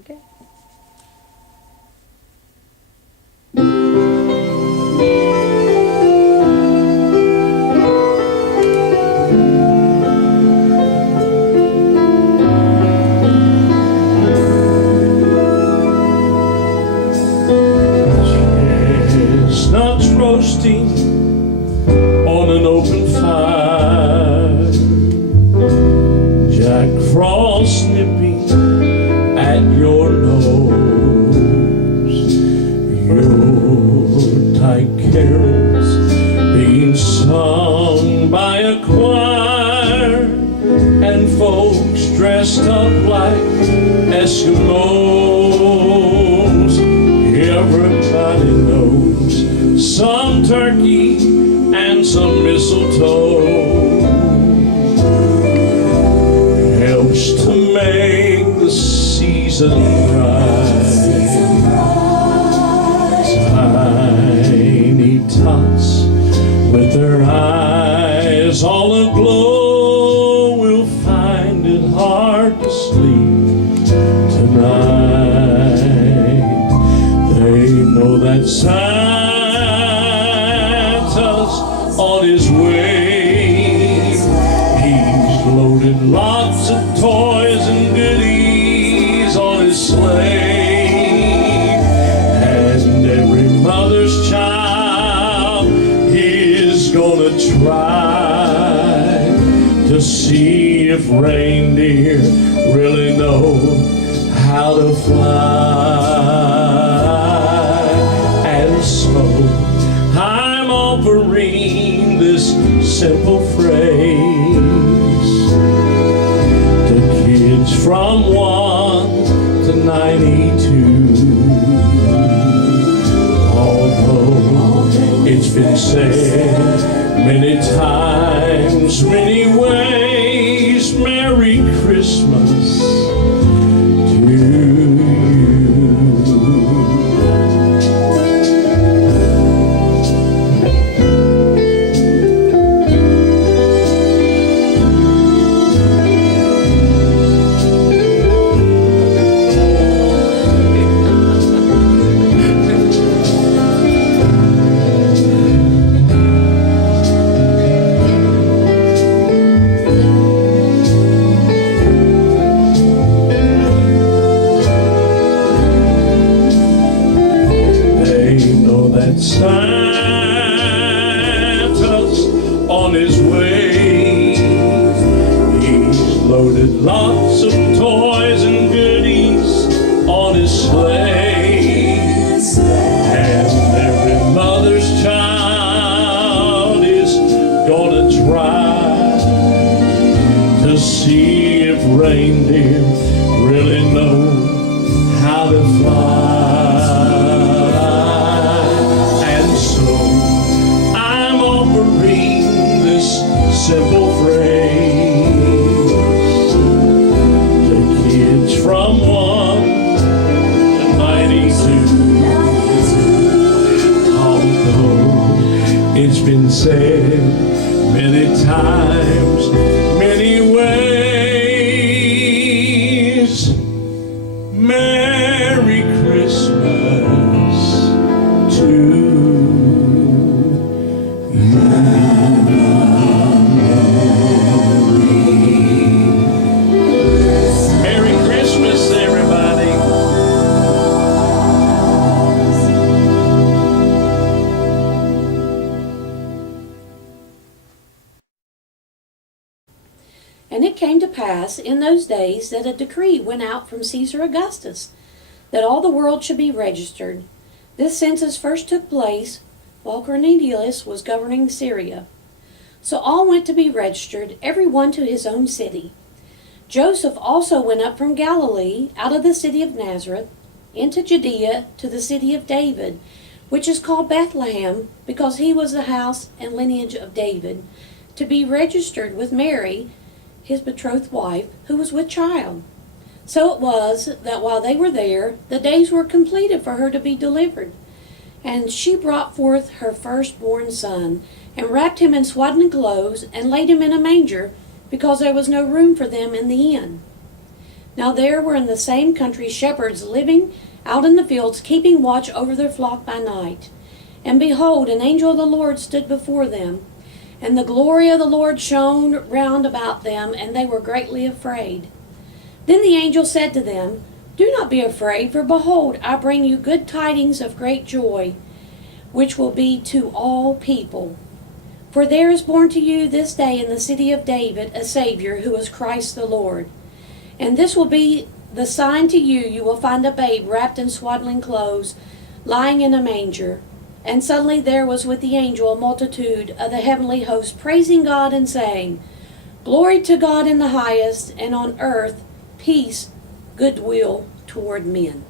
Okay. Chestnuts roasting on an open fire, Jack Frost nipping at your nose, Yuletide carols being sung by a choir, and folks dressed up like Eskimos. Everybody knows some turkey and some mistletoe helps to make the season bright. Tiny tots with their eyes all aglow will find it hard to sleep tonight. They know that Santa's on his way. He's loaded lots of toys and goodies on his sleigh, and every mother's child is gonna try to see if reindeer really know how to fly. And so I'm offering this simple phrase to kids from 1 to 92. Although it's been said many times, many ways, Merry Christmas to you. Santa's on his way. He's loaded lots of toys and goodies on his sleigh, and every mother's child is gonna try to see if reindeer really know how to fly. Simple phrase to kids from 1 to 92. Although it's been said many times, many ways, Merry Christmas to you. And it came to pass in those days that a decree went out from Caesar Augustus that all the world should be registered. This census first took place while Cornelius was governing Syria. So all went to be registered, every one to his own city. Joseph also went up from Galilee, out of the city of Nazareth, into Judea to the city of David, which is called Bethlehem, because he was the house and lineage of David, to be registered with Mary, his betrothed wife, who was with child. So it was that while they were there, the days were completed for her to be delivered. And she brought forth her firstborn son, and wrapped him in swaddling clothes, and laid him in a manger, because there was no room for them in the inn. Now there were in the same country shepherds living out in the fields, keeping watch over their flock by night. And behold, an angel of the Lord stood before them, and the glory of the Lord shone round about them, and they were greatly afraid. Then the angel said to them, Do not be afraid, for behold, I bring you good tidings of great joy, which will be to all people. For there is born to you this day in the city of David a Savior, who is Christ the Lord. And this will be the sign to you: you will find a babe wrapped in swaddling clothes, lying in a manger. And suddenly there was with the angel a multitude of the heavenly host, praising God and saying, Glory to God in the highest, and on earth peace, goodwill toward men.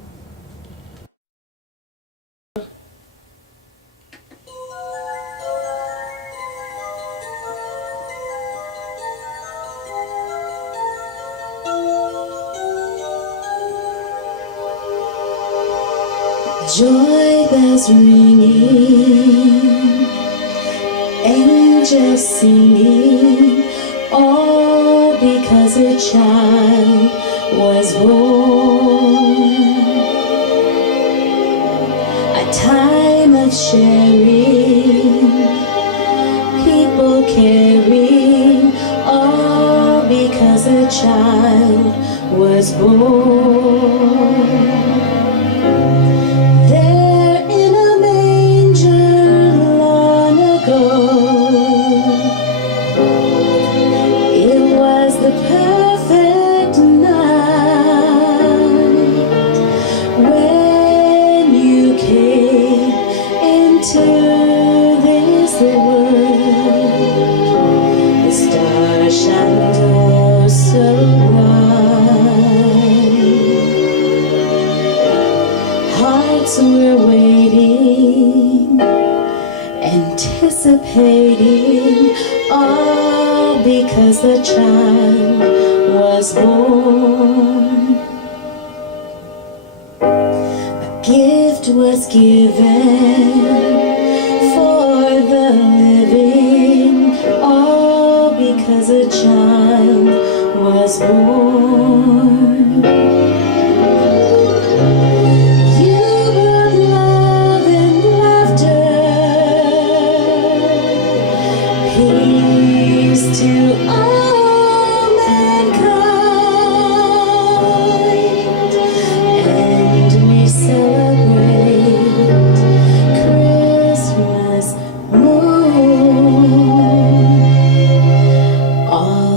Joy bells ringing, angels singing, all because a child was born. A time of sharing, people caring, all because a child was born. We're waiting, anticipating, all because the child was born. A gift was given for the living, all because a child was born.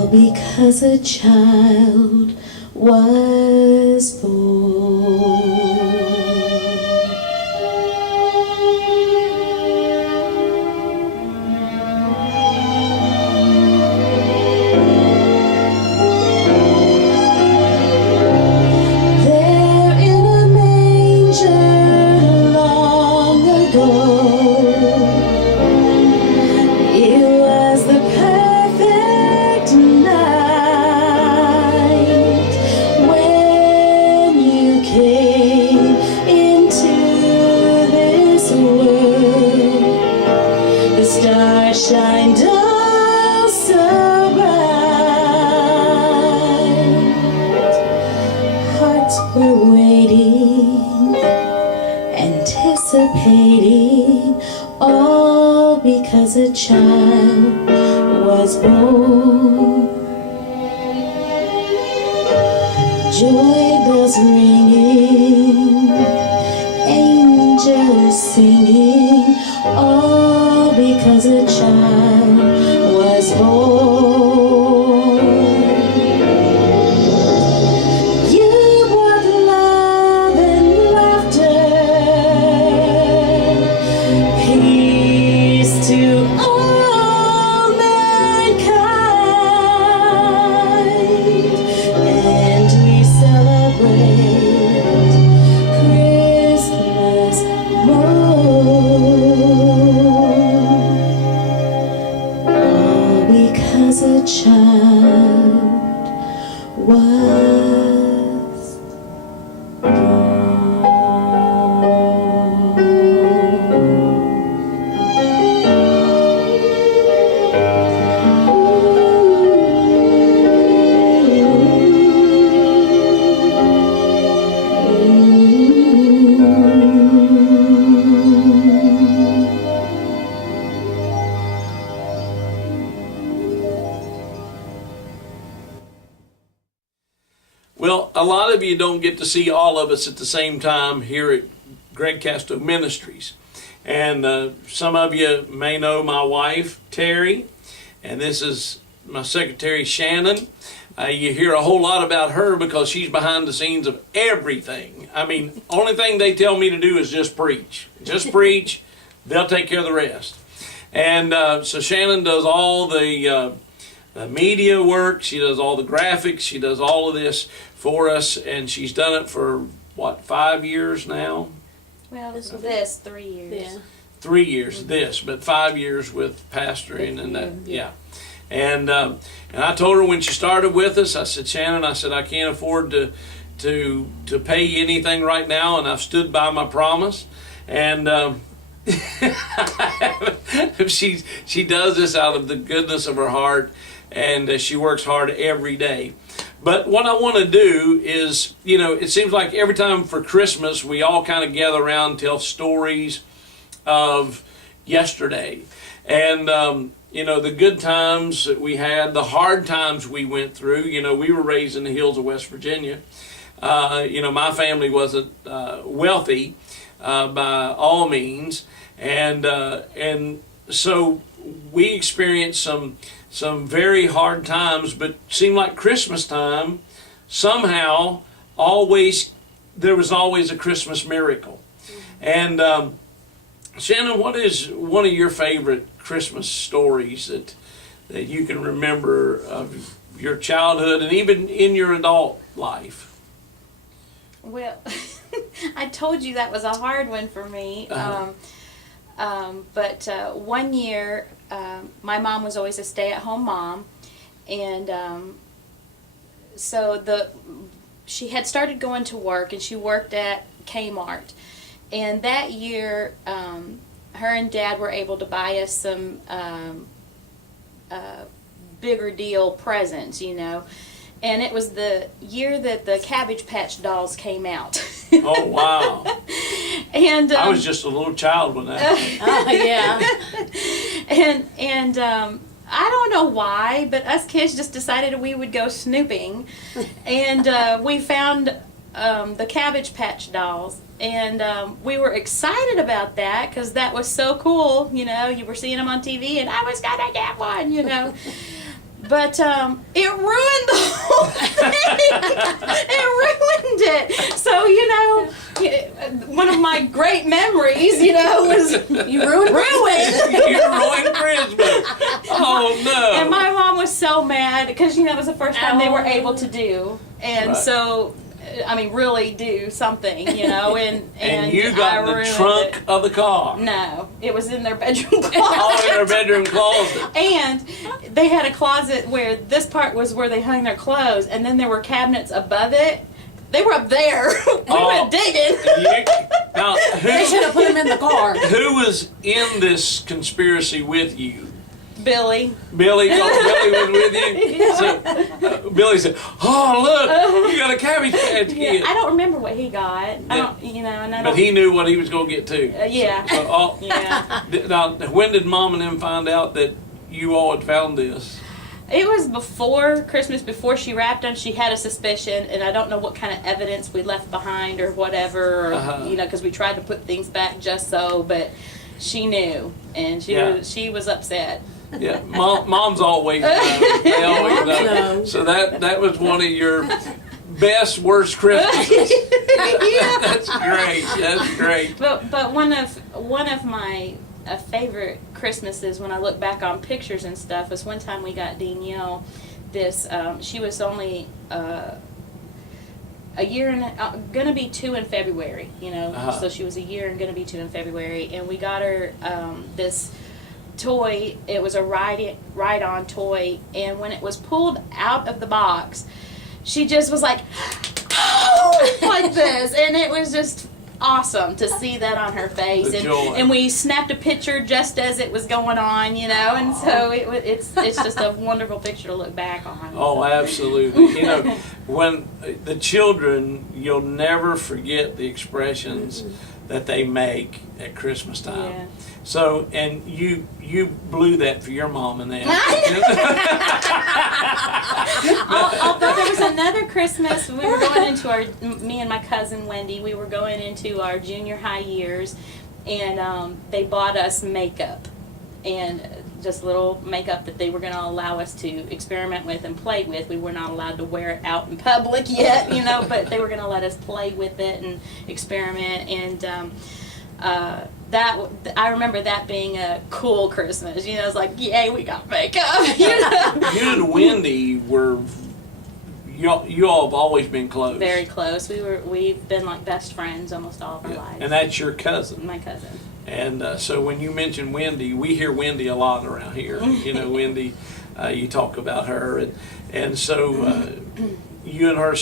Because a child was born. There in a manger long ago, it was the perfect night when you came into this world. The stars shined all so bright. Hearts were waiting, anticipating, all because a child was born. Joy bells ringing, angels singing, all because a child was born. You brought love and laughter, peace to all mankind, and we celebrate Christmas morn, all because a child was born. Well, a lot of you don't get to see all of us at the same time here at Greg Casto Ministries. And some of you may know my wife, Terry, and this is my secretary, Shannon. You hear a whole lot about her because she's behind the scenes of everything. I mean, only thing they tell me to do is just preach. Just preach. They'll take care of the rest. And so Shannon does all the media work. She does all the graphics. She does all of this for us, and she's done it for, what, 5 years now? Well, this 3 years. Yeah. 3 years, this, but 5 years with pastoring and that, yeah. And I told her when she started with us, I said, Shannon, I said, I can't afford to pay you anything right now, and I've stood by my promise. And she does this out of the goodness of her heart, and she works hard every day. But what I want to do is, you know, it seems like every time for Christmas, we all kind of gather around and tell stories of yesterday. And, you know, the good times that we had, the hard times we went through. You know, we were raised in the hills of West Virginia. You know, my family wasn't wealthy by all means. And so we experienced some very hard times, but seemed like Christmas time, somehow, there was always a Christmas miracle. And Shannon, what is one of your favorite Christmas stories that you can remember of your childhood and even in your adult life? Well, I told you that was a hard one for me. But one year, my mom was always a stay-at-home mom, and so she had started going to work, and she worked at Kmart. And that year, her and Dad were able to buy us some bigger deal presents, you know. And it was the year that the Cabbage Patch Dolls came out. Oh, wow. And I was just a little child when that happened. Oh, yeah. And I don't know why, but us kids just decided we would go snooping. And we found the Cabbage Patch Dolls. And we were excited about that because that was so cool. You know, you were seeing them on TV, and I was going to get one, you know. But it ruined the whole thing. It ruined it. So, you know, one of my great memories, you know, was You ruined You ruined Christmas. Oh, no. And my mom was so mad because, you know, it was the first time they were able to do. And Right. So, I mean, really do something, you know. And you got in the trunk of the car. No, it was in their bedroom closet. Oh, in their bedroom closet. And they had a closet where this part was where they hung their clothes, and then there were cabinets above it. They were up there. We went digging. Now, They should have put them in the car. who was in this conspiracy with you? Billy. Billy was with you? So, Billy said, oh, look, you got a Cabbage Patch Kid. I don't remember what he got. I Yeah. don't, you know, and I But don't. he knew what he was going to get too. Yeah. So, Yeah. Now, when did Mom and them find out that you all had found this? It was before Christmas, before she wrapped them. She had a suspicion, and I don't know what kind of evidence we left behind or whatever, or, you know, because we tried to put things back just so, but she knew, and she was upset. Yeah, Moms always know. They always Moms know. know. So that was one of your best, worst Christmases. Yeah. That's great. That's great. But one of my favorite Christmases when I look back on pictures and stuff was one time we got Danielle this. She was only a year and gonna be 2 in February. You know, so she was a year and gonna be 2 in February, and we got her this toy. It was a ride-on toy, and when it was pulled out of the box, she just was like, oh, like this, and it was just awesome to see that on her face. The joy. And we snapped a picture just as it was going on, you know, and so it's just a wonderful picture to look back on. Oh, absolutely. You know, when the children, you'll never forget the expressions that they make at Christmas time. Yeah. So, and you blew that for your mom and them. Although there was Another Christmas, we were going into me and my cousin Wendy, we were going into our junior high years, and they bought us makeup, and just little makeup that they were going to allow us to experiment with and play with. We were not allowed to wear it out in public yet, but they were going to let us play with it and experiment, and that I remember that being a cool Christmas. It's like, yay, we got makeup. You and Wendy were, you all have always been close. Very close. We've been like best friends almost all of our lives. And that's your cousin. My cousin. And so when you mention Wendy, we hear Wendy a lot around here. Wendy, you talk about her, and so you and her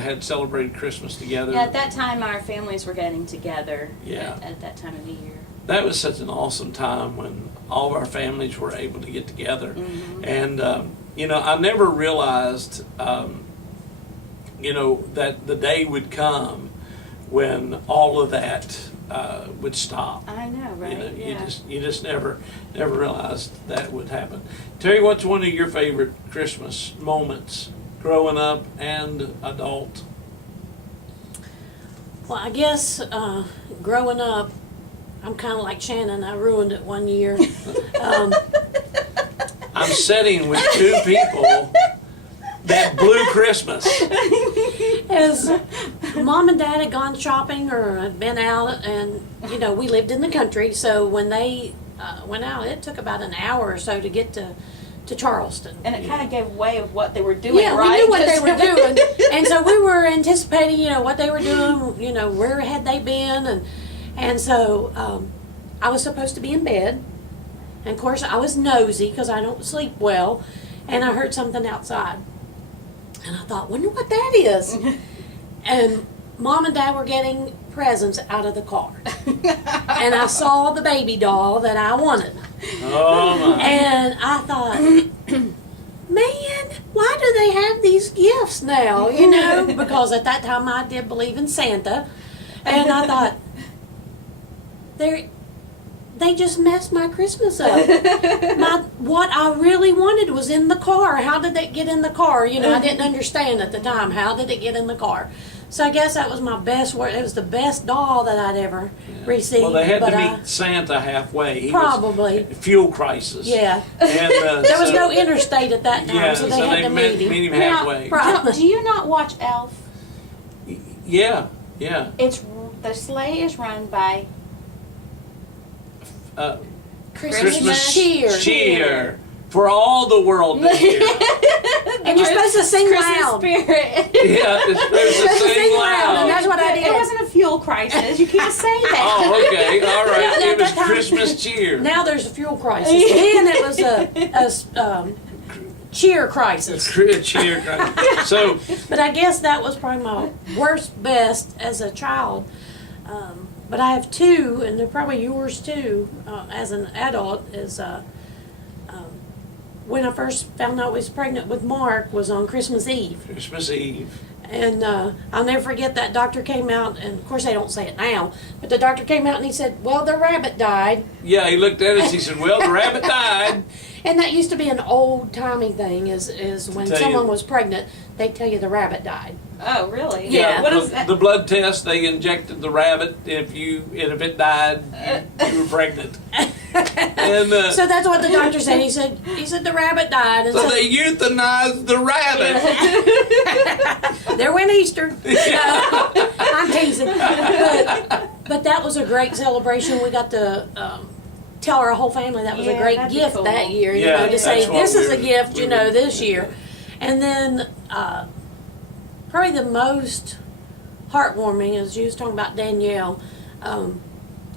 had celebrated Christmas together. Yeah, at that time our families were getting together. Yeah. At that time of the year. That was such an awesome time when all of our families were able to get together. Mm-hmm. And I never realized that the day would come when all of that would stop. I know, right? Yeah. You just never realized that would happen. Terry, what's one of your favorite Christmas moments, growing up and adult? Well, I guess growing up, I'm kind of like Shannon. I ruined it one year. I'm sitting with two people that blew Christmas. As Mom and Dad had gone shopping or had been out, and we lived in the country, so when they went out, it took about an hour or so to get to Charleston. And it kind of gave way of what they were doing, yeah, right? we knew what they were doing, and so we were anticipating, what they were doing, where had they been, and so I was supposed to be in bed, and of course I was nosy because I don't sleep well, and I heard something outside. And I thought, wonder what that is. And Mom and Dad were getting presents out of the car. And I saw the baby doll that I wanted. Oh my. And I thought, man, why do they have these gifts now? Because at that time I did believe in Santa. And I thought, they just messed my Christmas up. What I really wanted was in the car. How did that get in the car? I didn't understand at the time. How did it get in the car? So I guess that was my best work. It was the best doll that I'd ever received. Well, they had to meet Santa halfway. He probably. Was fuel crisis. Yeah. And, there was no interstate at that time, so they had to meet him halfway. Do you not watch Elf? Yeah. The sleigh is run by Christmas cheer for all the world to hear. And you're supposed to sing Christmas loud. Spirit. Yeah, it's supposed to sing loud. And that's what I did. It wasn't a fuel crisis. You can't say that. Oh, okay, all right. Yeah, It was that time- Christmas cheer. Now there's a fuel crisis. Then it was a cheer crisis. Cheer crisis. So, But I guess that was probably my worst best as a child. But I have two, and they're probably yours too, as an adult, is when I first found out I was pregnant with Mark was on Christmas Eve. Christmas Eve. And I'll never forget that doctor came out, and of course they don't say it now, but the doctor came out and he said, well, the rabbit died. Yeah, he looked at us, he said, well, the rabbit died. And that used to be an old-timey thing, is when someone was pregnant, they'd tell you the rabbit died. Oh, really? Yeah. What is that? The blood test, they injected the rabbit. If it died, you were pregnant. And, So that's what the doctor said. He said the rabbit died. And so they euthanized the rabbit. there went Easter. I'm teasing. But that was a great celebration. We got to tell our whole family that was a great that'd be gift cool. that year, Yeah, to say that's what this is a we gift, were this year. And then probably the most heartwarming, as you was talking about Danielle,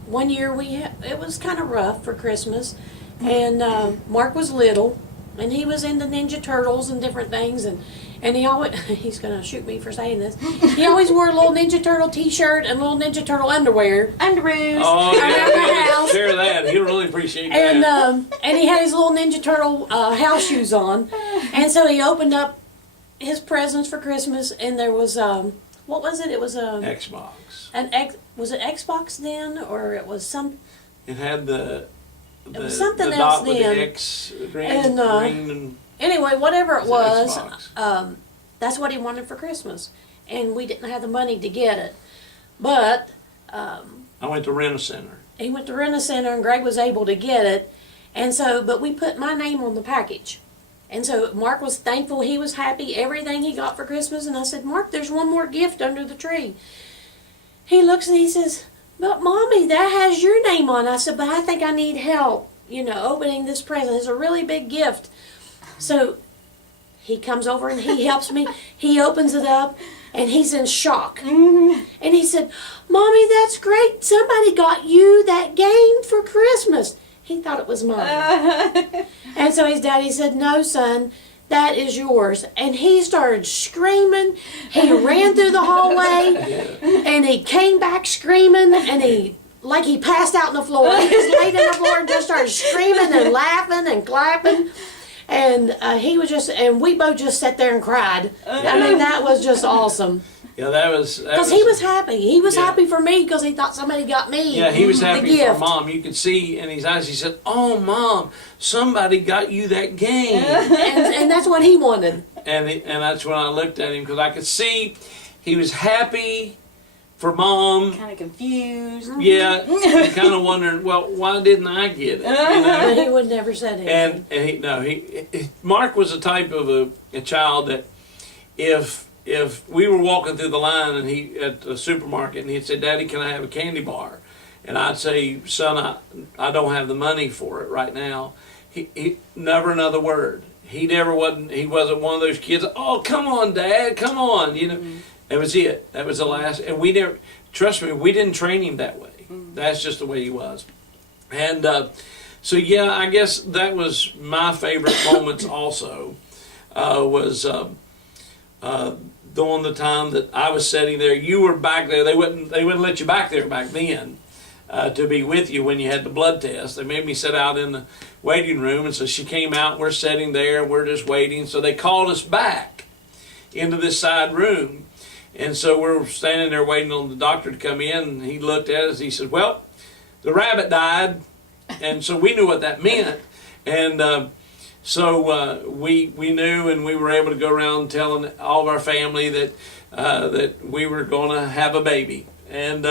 one year it was kind of rough for Christmas, and Mark was little, and he was into Ninja Turtles and different things, and he always, he's gonna shoot me for saying this, he always wore a little Ninja Turtle t-shirt and little Ninja Turtle underwear. Underoos. Oh, Around the house. share that. He'll really appreciate And that. and he had his little Ninja Turtle house shoes on, and so he opened up his presents for Christmas, and there was what was it? It was Xbox. was it Xbox then, or it was some? It had the was something the else dot with then. the X, green And, and Anyway, whatever it It's was, Xbox. That's what he wanted for Christmas. And we didn't have the money to get it. But I went to Rent-A-Center. he went to Rent-A-Center and Greg was able to get it. And so, but we put my name on the package. And so Mark was thankful. He was happy, everything he got for Christmas. And I said, Mark, there's one more gift under the tree. He looks and he says, but Mommy, that has your name on it. I said, but I think I need help, opening this present. It's a really big gift. So he comes over and he helps me. He opens it up and he's in shock. And he said, Mommy, that's great. Somebody got you that game for Christmas. He thought it was mine. And so his daddy said, no, son, that is yours. And he started screaming. He ran through the hallway and he came back screaming and he passed out on the floor. He just laid on the floor and just started screaming and laughing and clapping. And and we both just sat there and cried. I mean, that was just awesome. Yeah, that was because he was happy. He was happy for me because he thought somebody got me. Yeah, he was the happy gift. for Mom. You could see in his eyes. He said, "Oh, Mom, somebody got you that game." and that's what he wanted. And that's when I looked at him because I could see he was happy for Mom. Kind of confused. Yeah, kind of wondering, well, why didn't I get it? But he would never said anything. And Mark was the type of a child that if we were walking through the line and he at the supermarket and he'd say, Daddy, can I have a candy bar? And I'd say, son, I don't have the money for it right now. He never another word. He wasn't one of those kids, oh, come on, Dad, come on. That was it. That was the last. And we never, trust me, we didn't train him that way. That's just the way he was. And so, yeah, I guess that was my favorite moments also, was during the time that I was sitting there. You were back there. They wouldn't let you back there back then to be with you when you had the blood test. They made me sit out in the waiting room. And so she came out. We're sitting there. We're just waiting. So they called us back into this side room. And so we're standing there waiting on the doctor to come in, and he looked at us. He said, well, the rabbit died. And so we knew what that meant. And so we knew, and we were able to go around telling all of our family that we were going to have a baby. And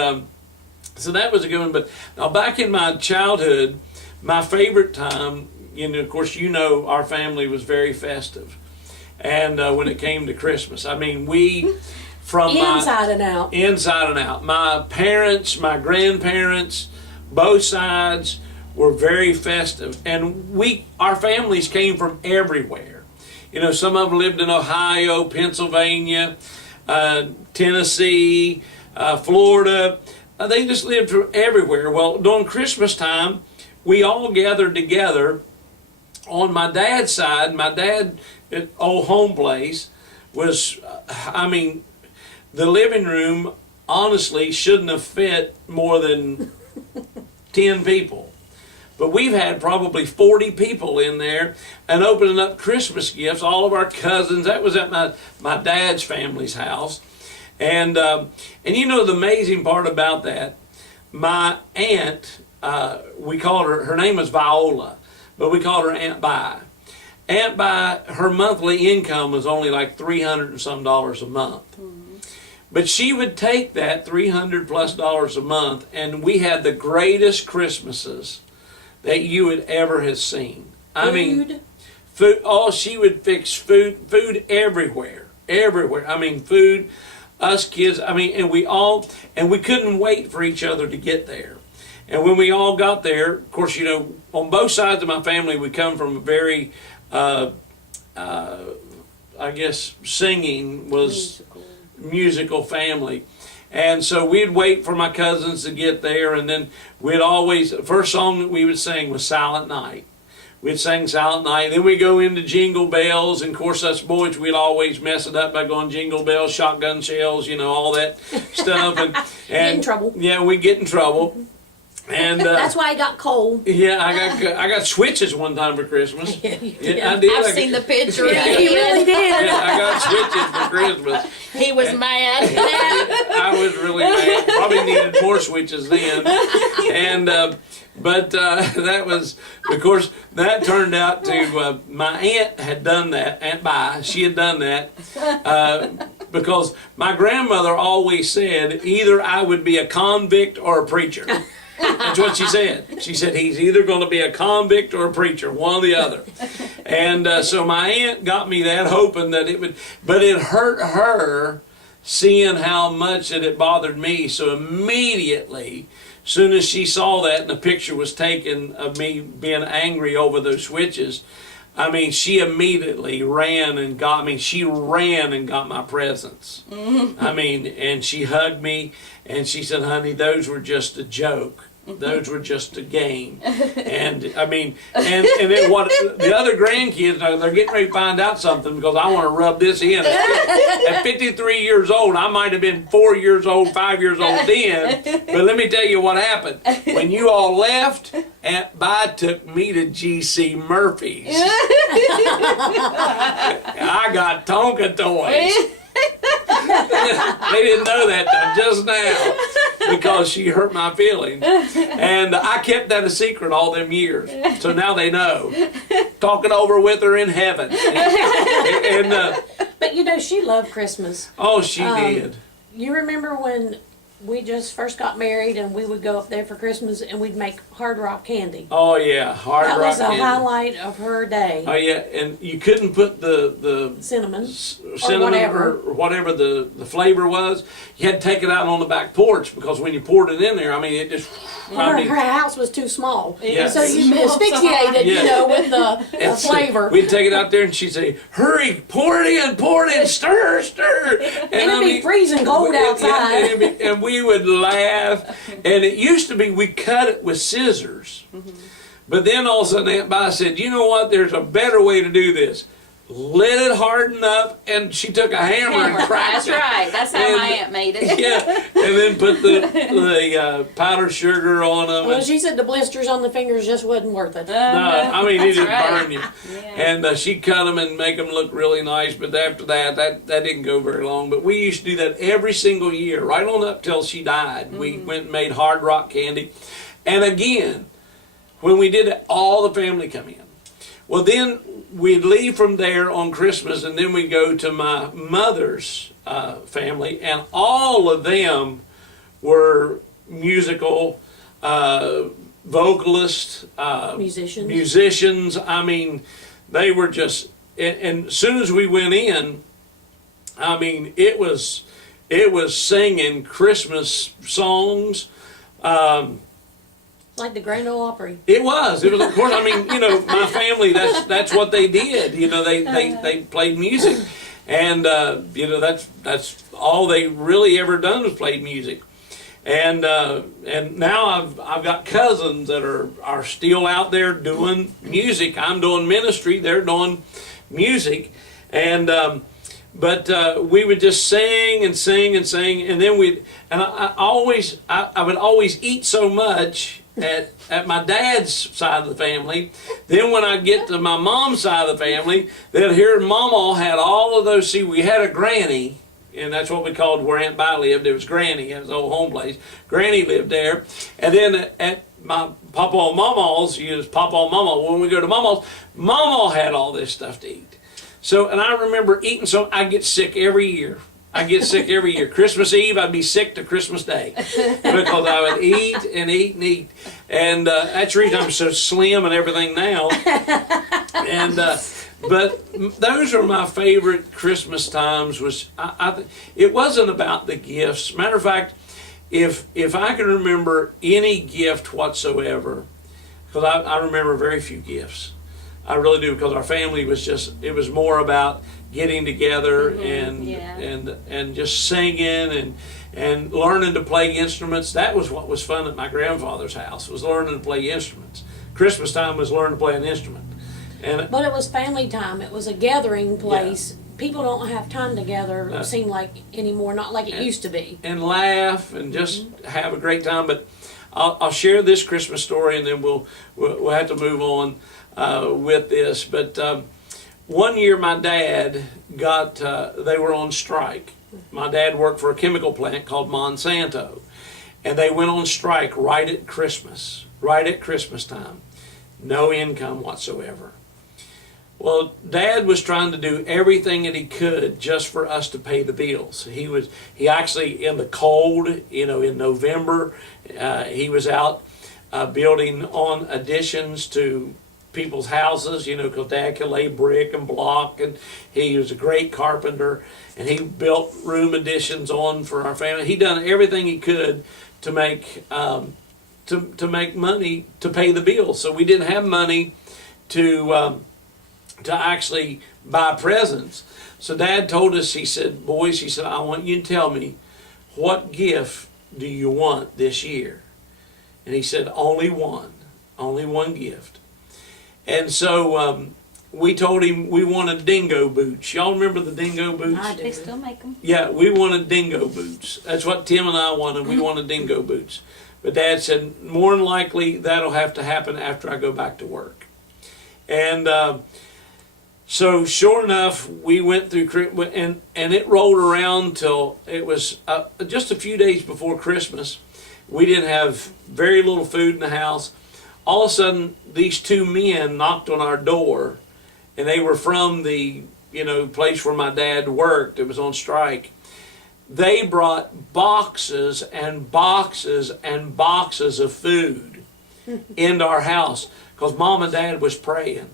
so that was a good one. But now back in my childhood, my favorite time, of course, our family was very festive. And when it came to Christmas, I mean, from inside and out. Inside and out. My parents, my grandparents, both sides were very festive. And our families came from everywhere. Some of them lived in Ohio, Pennsylvania, Tennessee, Florida. They just lived from everywhere. Well, during Christmas time, we all gathered together. On my dad's side, my dad's old home place was, the living room, honestly, shouldn't have fit more than 10 people. But we've had probably 40 people in there and opening up Christmas gifts, all of our cousins. That was at my dad's family's house. And the amazing part about that, my aunt, we called her name was Viola, but we called her Aunt Bi. Aunt Bi, her monthly income was only like $300 and some a month. But she would take that $300+ a month, and we had the greatest Christmases that you would ever have seen. I mean, food. Oh, she would fix food everywhere. I mean, food. Us kids. I mean, and we couldn't wait for each other to get there. And when we all got there, of course, on both sides of my family, we come from a very, I guess, singing was musical family. And so we'd wait for my cousins to get there, and then the first song that we would sing was Silent Night. We'd sing Silent Night, then we'd go into Jingle Bells, and of course us boys, we'd always mess it up by going Jingle Bells, shotgun shells, all that stuff. And Get in trouble. Yeah, we'd get in trouble. And that's why I got coal. Yeah, I got switches one time for Christmas. Yeah, I did. I've seen the picture. Yeah, he really did. Yeah, I got switches for Christmas. He was mad. I was really mad. Probably needed more switches then. And but that was, of course, that turned out to my aunt had done that. Aunt Bi, she had done that because my grandmother always said either I would be a convict or a preacher. That's what she said. She said he's either going to be a convict or a preacher, one or the other. And so my aunt got me that, hoping that it would, but it hurt her seeing how much that it bothered me. So immediately, soon as she saw that and the picture was taken of me being angry over those switches, I mean, she immediately ran and got me. She ran and got my presents. I mean, and she hugged me and she said, honey, those were just a joke. Those were just a game. And I mean, and then what the other grandkids, they're getting ready to find out something because I want to rub this in. At 53 years old, I might have been 4 years old, 5 years old then. But let me tell you what happened. When you all left, Aunt Bi took me to G.C. Murphy's. I got Tonka toys. They didn't know that till just now because she hurt my feelings. And I kept that a secret all them years. So now they know. Talking over with her in heaven. But you know, she loved Christmas. Oh, she did. You remember when we just first got married and we would go up there for Christmas and we'd make Hard Rock candy? Oh, yeah. Hard That Rock was a candy. highlight of her day. Oh, yeah. And you couldn't put the Cinnamon. cinnamon whatever. or whatever the flavor was. You had to take it out on the back porch because when you poured it in there, I mean, it just... Her house was too small. Yeah. So you Small asphyxiated, Yeah. you know, with the And so flavor. we'd take it out there and she'd say, hurry, pour it in, stir, stir. And it'd be freezing cold outside. And we would laugh. And it used to be we cut it with scissors. But then all of a sudden Aunt Bi said, you know what, there's a better way to do this. Let it harden up, and she took a hammer and cracked That's it. right. That's how my aunt made it. Yeah, and then put the powdered sugar on them. Well, she said the blisters on the fingers just wasn't worth it. No, I mean, it just right. burned you. Yeah. And she'd cut them and make them look really nice, but after that didn't go very long. But we used to do that every single year, right on up till she died. We went and made Hard Rock candy. And again, when we did it, all the family come in. Well, then we'd leave from there on Christmas, and then we'd go to my mother's family, and all of them were musical, vocalists, musicians. I mean, they were just, and as soon as we went in, I mean, it was singing Christmas songs. Like the Grand Ole Opry. It was, of course, I mean, you know, my family, that's what they did. You know, they played music. And, you know, that's all they really ever done was played music. And now I've got cousins that are still out there doing music. I'm doing ministry, they're doing music. And, but we would just sing and sing and sing. And then I would always eat so much at my dad's side of the family. Then when I get to my mom's side of the family, they'd hear Mama had all of those. See, we had a granny, and that's what we called where Aunt Bi lived. It was Granny, it was the old home place. Granny lived there. And then at my Papa and Mama's, you use Papa and Mama. When we go to Mama's, Mama had all this stuff to eat. So, and I remember eating so I get sick every year. Christmas Eve, I'd be sick to Christmas Day because I would eat and eat and eat. And that's the reason I'm so slim and everything now. And but those are my favorite Christmas times. It wasn't about the gifts. Matter of fact, if I can remember any gift whatsoever, because I remember very few gifts. I really do, because our family was it was more about getting together and just singing and learning to play instruments. That was what was fun at my grandfather's house, was learning to play instruments. Christmas time was learning to play an instrument. But it was family time. It was a gathering place. Yeah. People don't have time together, it seems like, anymore, not like it used to be. And laugh and just have a great time. But I'll share this Christmas story, and then we'll have to move on with this. But one year my dad got, they were on strike. My dad worked for a chemical plant called Monsanto, and they went on strike right at Christmas time. No income whatsoever. Well, Dad was trying to do everything that he could just for us to pay the bills. He actually, in the cold, in November, he was out building on additions to people's houses, because Dad could lay brick and block, and he was a great carpenter, and he built room additions on for our family. He done everything he could to make to make money to pay the bills. So we didn't have money to actually buy presents. So Dad told us, he said, boys, he said, I want you to tell me, what gift do you want this year? And he said, only one gift. And so we told him we wanted dingo boots. Y'all remember the dingo boots? I do. They still make them. Yeah, we wanted dingo boots. That's what Tim and I wanted. We wanted dingo boots. But Dad said, more than likely, that'll have to happen after I go back to work. And so sure enough, we went through, and it rolled around till it was just a few days before Christmas. We didn't have very little food in the house. All of a sudden, these two men knocked on our door, and they were from the place where my dad worked. It was on strike. They brought boxes and boxes and boxes of food into our house because Mom and Dad was praying.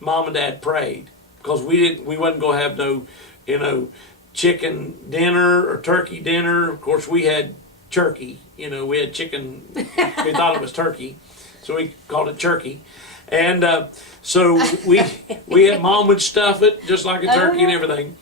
Mom and Dad prayed because we wasn't going to have no, chicken dinner or turkey dinner. Of course, we had turkey. We had chicken. We thought it was turkey, so we called it turkey. And so we had, Mom would stuff it just like a turkey and everything.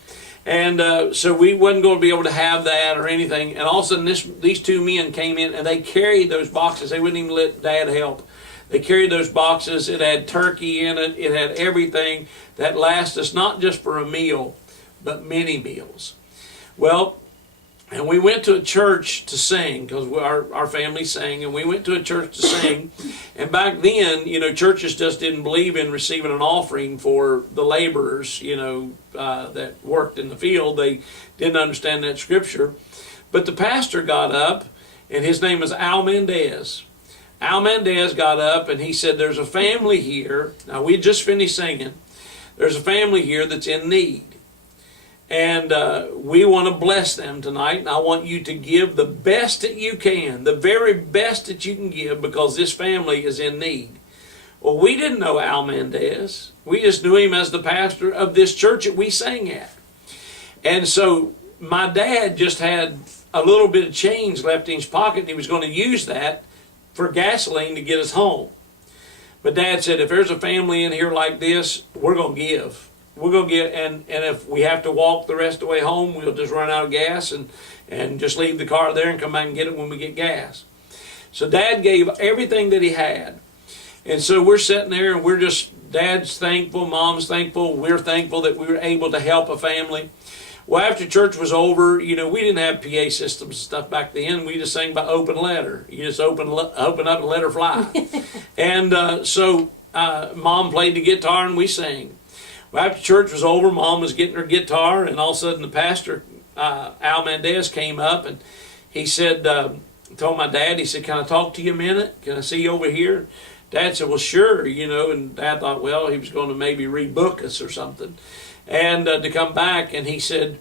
And so we wasn't going to be able to have that or anything. And all of a sudden, these two men came in and they carried those boxes. They wouldn't even let Dad help. They carried those boxes. It had turkey in it. It had everything that lasts us not just for a meal, but many meals. Well, and we went to a church to sing because our family sang, and we went to a church to sing. And back then, churches just didn't believe in receiving an offering for the laborers, that worked in the field. They didn't understand that scripture. But the pastor got up, and his name is Al Mendez. Al Mendez got up, and he said, there's a family here. Now, we just finished singing. There's a family here that's in need. And we want to bless them tonight, and I want you to give the best that you can, the very best that you can give, because this family is in need. Well, we didn't know Al Mendez. We just knew him as the pastor of this church that we sang at. And so my dad just had a little bit of change left in his pocket, and he was going to use that for gasoline to get us home. But Dad said, if there's a family in here like this, we're going to give. We're going to get, and if we have to walk the rest of the way home, we'll just run out of gas and just leave the car there and come back and get it when we get gas. So Dad gave everything that he had. And so we're sitting there and we're just, Dad's thankful, Mom's thankful, we're thankful that we were able to help a family. Well, after church was over, we didn't have PA systems and stuff back then. We just sang by open letter. You just open up and let her fly. And so Mom played the guitar and we sang. Well, after church was over, Mom was getting her guitar, and all of a sudden the pastor, Al Mendez, came up and he said, told my dad, he said, can I talk to you a minute? Can I see you over here? Dad said, well, sure, and Dad thought, well, he was going to maybe rebook us or something. And to come back, and he said,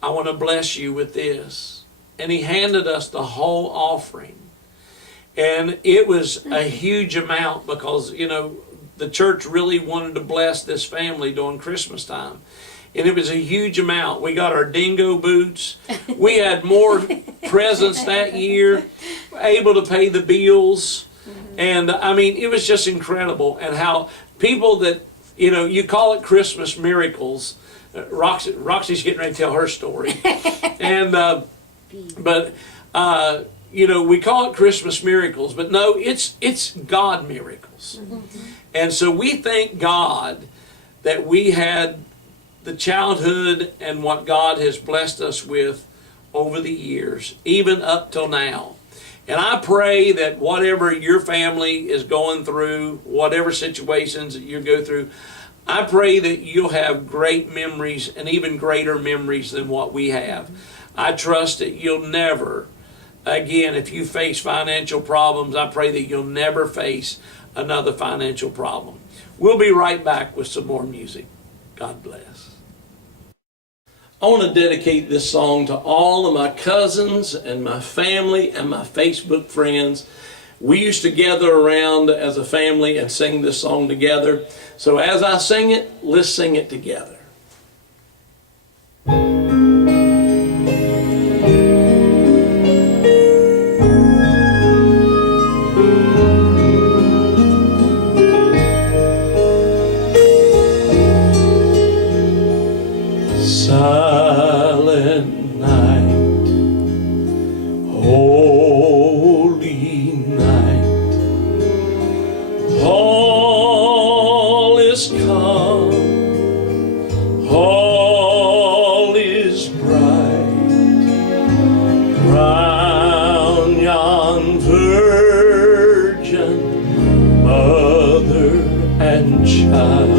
I want to bless you with this. And he handed us the whole offering. And it was a huge amount because, the church really wanted to bless this family during Christmas time. And it was a huge amount. We got our dingo boots. We had more presents that year, able to pay the bills. And it was just incredible. And how people that, you call it Christmas miracles. Roxy's getting ready to tell her story. And, we call it Christmas miracles, but no, it's God miracles. And so we thank God that we had the childhood and what God has blessed us with over the years, even up till now. And I pray that whatever your family is going through, whatever situations that you go through, I pray that you'll have great memories and even greater memories than what we have. I trust that you'll never, again, if you face financial problems, I pray that you'll never face another financial problem. We'll be right back with some more music. God bless. I want to dedicate this song to all of my cousins and my family and my Facebook friends. We used to gather around as a family and sing this song together. So as I sing it, let's sing it together. Silent night, holy night, all is calm, all is bright, round yon virgin, mother and child.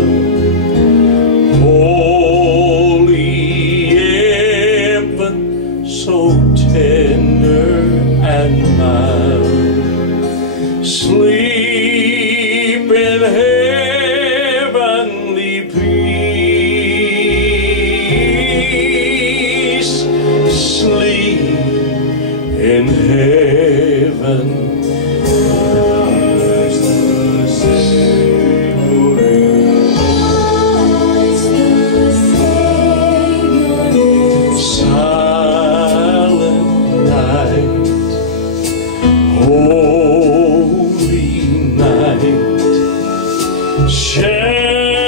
So tender and mild, sleep in heavenly peace, sleep in heaven.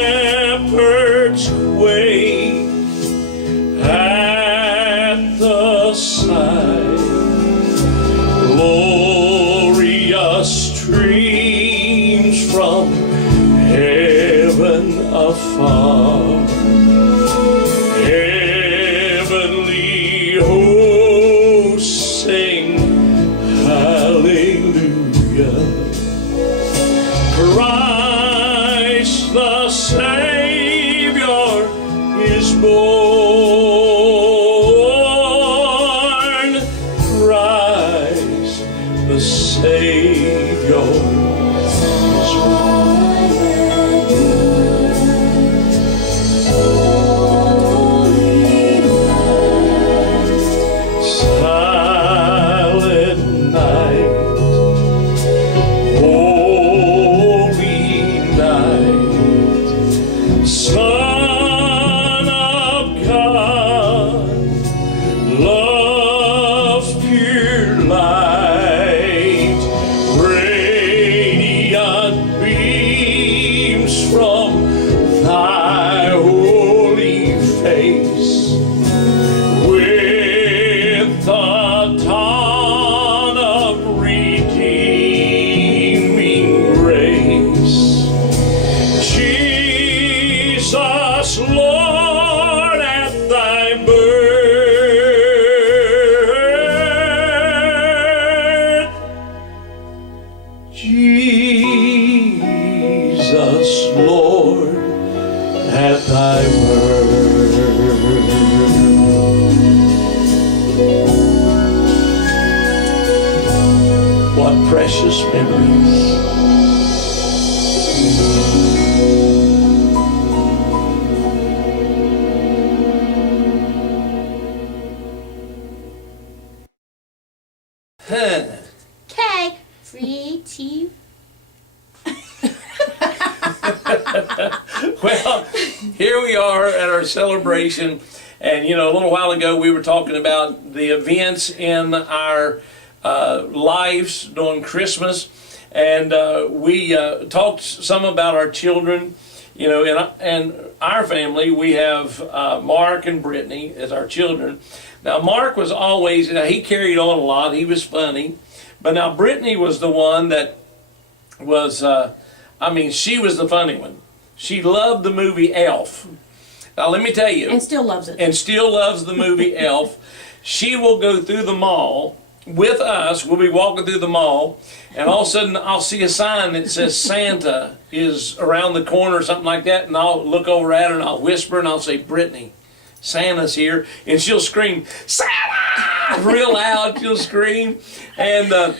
Shepherds wait at the side, glorious streams from heaven afar, heavenly hosts sing hallelujah. Christ the Savior is born. Christ the Savior is born. Silent night, Son of God, love's pure light, radiant beams from thy holy face, with the dawn of redeeming grace. Jesus, Lord, at thy birth. Jesus, Lord, at thy birth. What precious memories. Okay, 3, 2. Well, here we are at our celebration, and you know, a little while ago we were talking about the events in our lives during Christmas, and we talked some about our children. You know, in our family we have Mark and Brittany as our children. Now Mark was always, you know, he carried on a lot, he was funny, but now Brittany was the one that was, she was the funny one. She loved the movie Elf. Now let me tell you. And still loves it. And still loves the movie Elf. She will go through the mall with us. We'll be walking through the mall, and all of a sudden I'll see a sign that says Santa is around the corner or something like that, and I'll look over at her and I'll whisper and I'll say, Brittany, Santa's here, and she'll scream, Santa! Real loud, she'll scream. And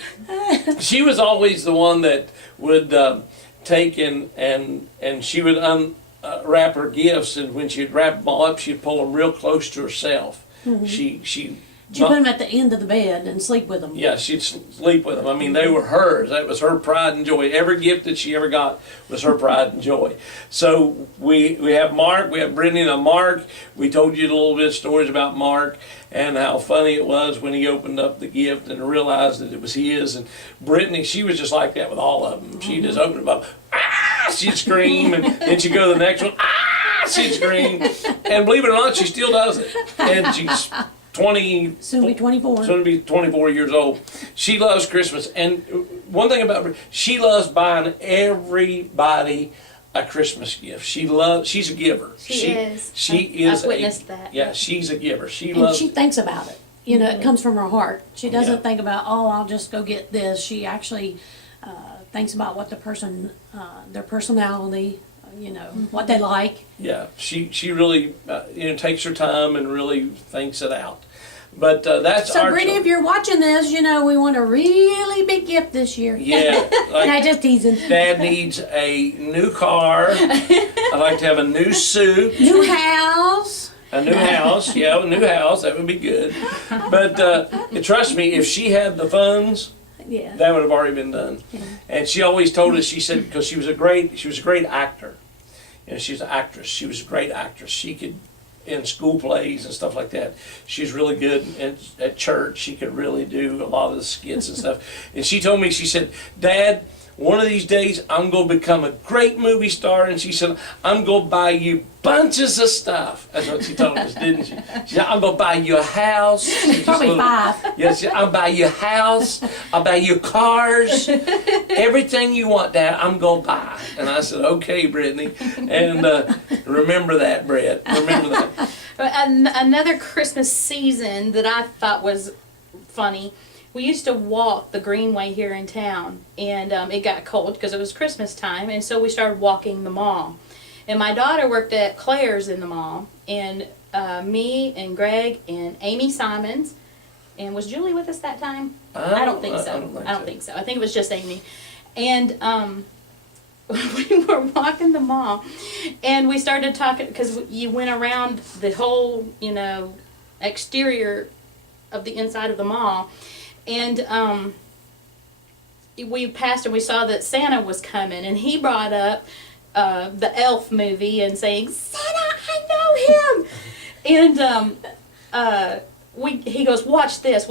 she was always the one that would take and she would unwrap her gifts, and when she'd wrap them all up, she'd pull them real close to herself. Mm-hmm. She You put them at the end of the bed and sleep with them. Yeah, she'd sleep with them. I mean, they were hers. That was her pride and joy. Every gift that she ever got was her pride and joy. So we have Mark. We have Brittany and Mark. We told you a little bit of stories about Mark and how funny it was when he opened up the gift and realized that it was his. And Brittany, she was just like that with all of them. She just opened them up. Ah! She'd scream, and then she'd go to the next one. Ah! She'd scream. And believe it or not, she still does it. And she's 20, soon be 24. Soon to be 24 years old. She loves Christmas, and one thing about her, she loves buying everybody a Christmas gift. She's a giver. She is. She is. I've witnessed that. Yeah, she's a giver. And she thinks about it. You know, it comes from her heart. She doesn't think about, oh, I'll just go get this. She actually thinks about what the person, their personality, what they like. Yeah, she really takes her time and really thinks it out. But that's so our. So Brittany, if you're watching this, we want a really big gift this year. Yeah, like not just teasing. Dad needs a new car. I'd like to have a new suit. New house. A new house, yeah, a new house. That would be good. But trust me, if she had the funds. Yeah. That would have already been done. Yeah. And she always told us, she said, because she was a great actor. She's an actress. She was a great actress. She could, in school plays and stuff like that, she's really good at church. She could really do a lot of the skits and stuff. And she told me, she said, Dad, one of these days I'm going to become a great movie star. And she said, I'm going to buy you bunches of stuff. That's what she told us, didn't she? She said, I'm going to buy you a house. Probably 5. Yes, yeah, I'll buy you a house. I'll buy you cars. Everything you want, Dad, I'm going to buy. And I said, okay, Brittany. And remember that, Brett. Remember that. Another Christmas season that I thought was funny. We used to walk the Greenway here in town, and it got cold because it was Christmas time, and so we started walking the mall. And my daughter worked at Claire's in the mall, and me and Greg and Amy Simons, and was Julie with us that time? I don't think so. I don't think so. I think it was just Amy. And we were walking the mall, and we started talking, because you went around the whole, exterior of the inside of the mall. And we passed and we saw that Santa was coming, and he brought up the Elf movie and saying, Santa, I know him! And he goes, watch this.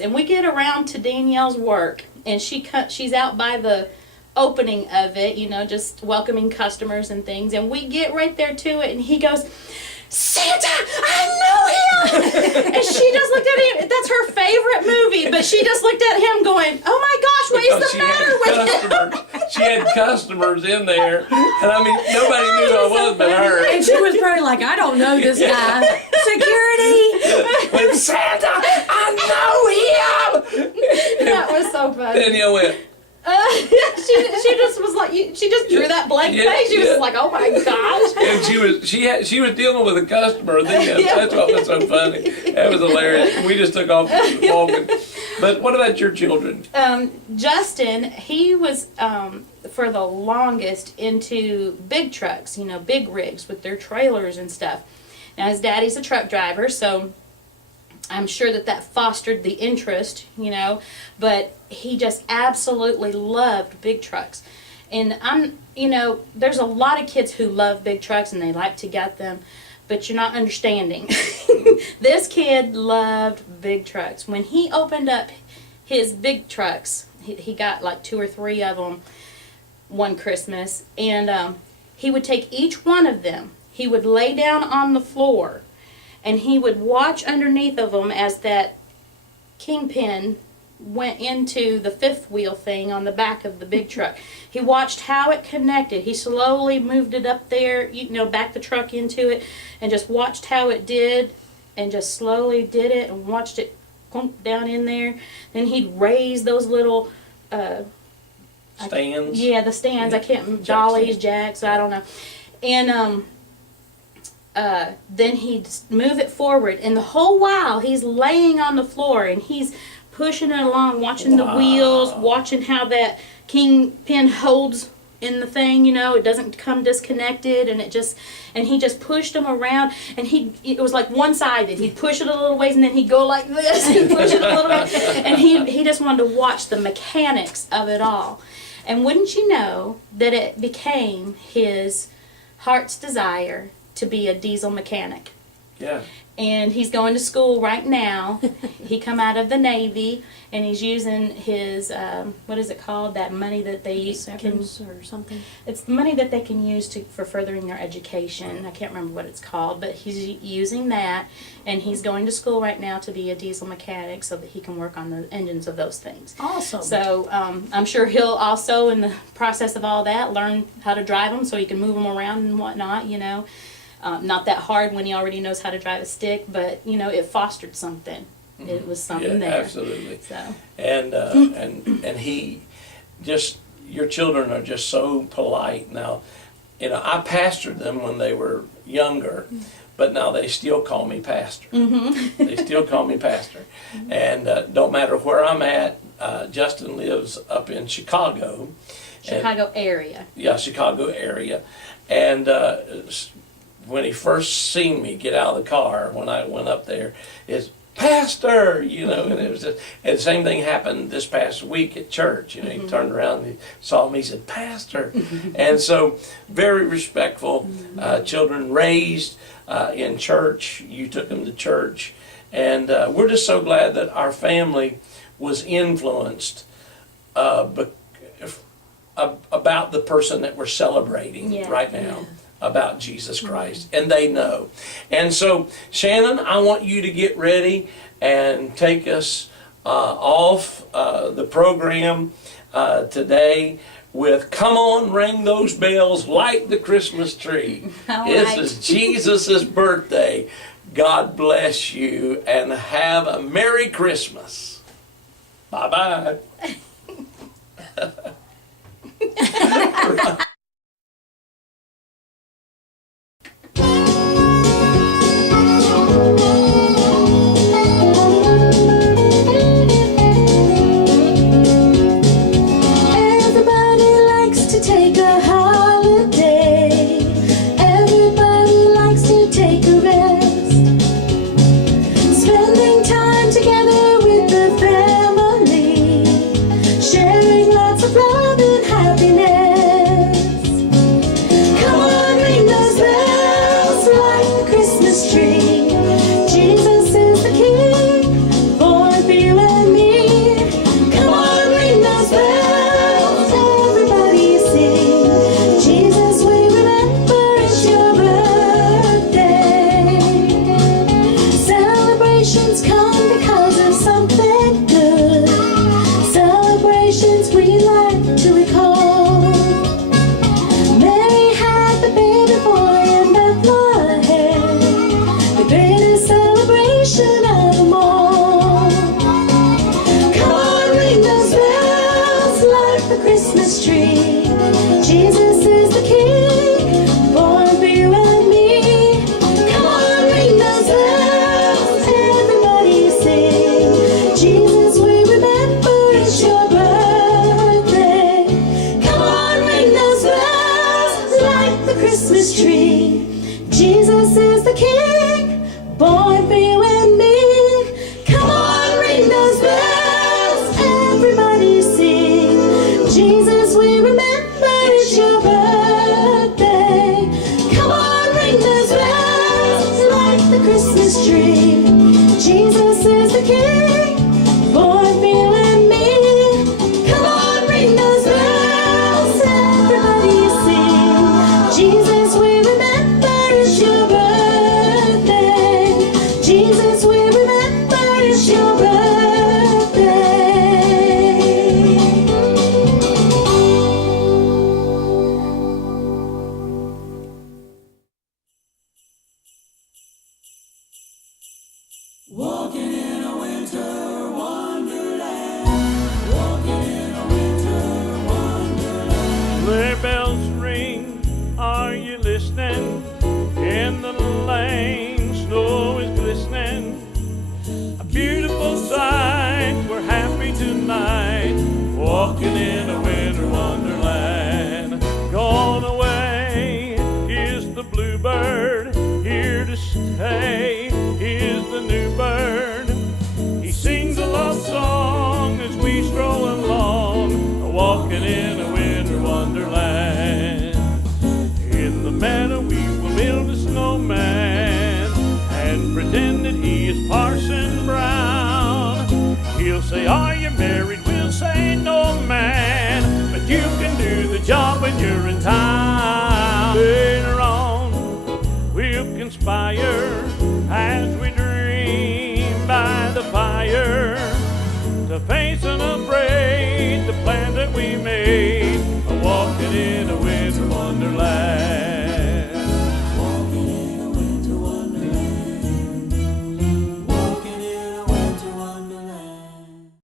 And we get around to Danielle's work, and she's out by the opening of it, just welcoming customers and things, and we get right there to it, and he goes, Santa, I know him! And she just looked at him. That's her favorite movie, but she just looked at him going, oh my gosh, what is the matter with him? She had customers in there, and I mean, nobody knew who I was but her. And she was probably like, I don't know this guy. Security! With Santa, I know him! That was so funny. Danielle went, she just was like, she just drew that blank face. She was like, oh my gosh. And she was dealing with a customer. That's what was so funny. That was hilarious. We just took off walking. But what about your children? Justin, he was for the longest into big trucks, big rigs with their trailers and stuff. Now his daddy's a truck driver, so I'm sure that fostered the interest, but he just absolutely loved big trucks. And there's a lot of kids who love big trucks and they like to get them, but you're not understanding. This kid loved big trucks. When he opened up his big trucks, he got like 2 or 3 of them one Christmas, and he would take each one of them, he would lay down on the floor, and he would watch underneath of them as that kingpin went into the 5th wheel thing on the back of the big truck. He watched how it connected. He slowly moved it up there, backed the truck into it, and just watched how it did, and just slowly did it, and watched it clunk down in there. Then he'd raise those little, Stands. yeah, the stands. Yeah. I can't, Jack dollies, stand. jacks, I don't know. And then he'd move it forward, and the whole while he's laying on the floor and he's pushing it along, watching the wheels, watching how that kingpin holds in the thing, it doesn't come disconnected, and he just pushed them around, and it was like one-sided. He'd push it a little ways, and then he'd go like this, and push it a little ways, and he just wanted to watch the mechanics of it all. And wouldn't you know that it became his heart's desire to be a diesel mechanic. Yeah. And he's going to school right now. He come out of the Navy, and he's using his, what is it called? That money that they can, or something. it's money that they can use for furthering their education. I can't remember what it's called, but he's using that, and he's going to school right now to be a diesel mechanic so that he can work on the engines of those things. Awesome. So I'm sure he'll also, in the process of all that, learn how to drive them so he can move them around and whatnot, Not that hard when he already knows how to drive a stick, but it fostered something. It was something there. Absolutely. So. And he just, your children are just so polite now. I pastored them when they were younger, but now they still call me pastor. Mm-hmm. They still call me pastor, and don't matter where I'm at. Justin lives up in Chicago. Chicago area. Yeah, Chicago area, and when he first seen me get out of the car when I went up there, it's Pastor, and it was just, and the same thing happened this past week at church. He turned around and he saw me, he said, Pastor. And so very respectful, children raised in church. You took them to church, and we're just so glad that our family was influenced about the person that we're celebrating right now. About Jesus Christ, and they know. And so, Shannon, I want you to get ready and take us off the program today with Come On, Ring Those Bells, Light the Christmas Tree. This is Jesus' birthday. God bless you, and have a Merry Christmas. Bye-bye. Walking in a winter wonderland. Walking in a winter wonderland. Sleigh bells ring, are you listening? In the lane, snow is glistening. A beautiful sight, we're happy tonight. Walking in a winter wonderland. Gone away is the bluebird, here to stay is the new bird. He sings a love song as we stroll along, walking in a winter wonderland. In the meadow we will build a snowman and pretend that he is Parson Brown. He'll say, "Are you married?" We'll say, "No, man," but you can do the job when you're in town. Later on we'll conspire as we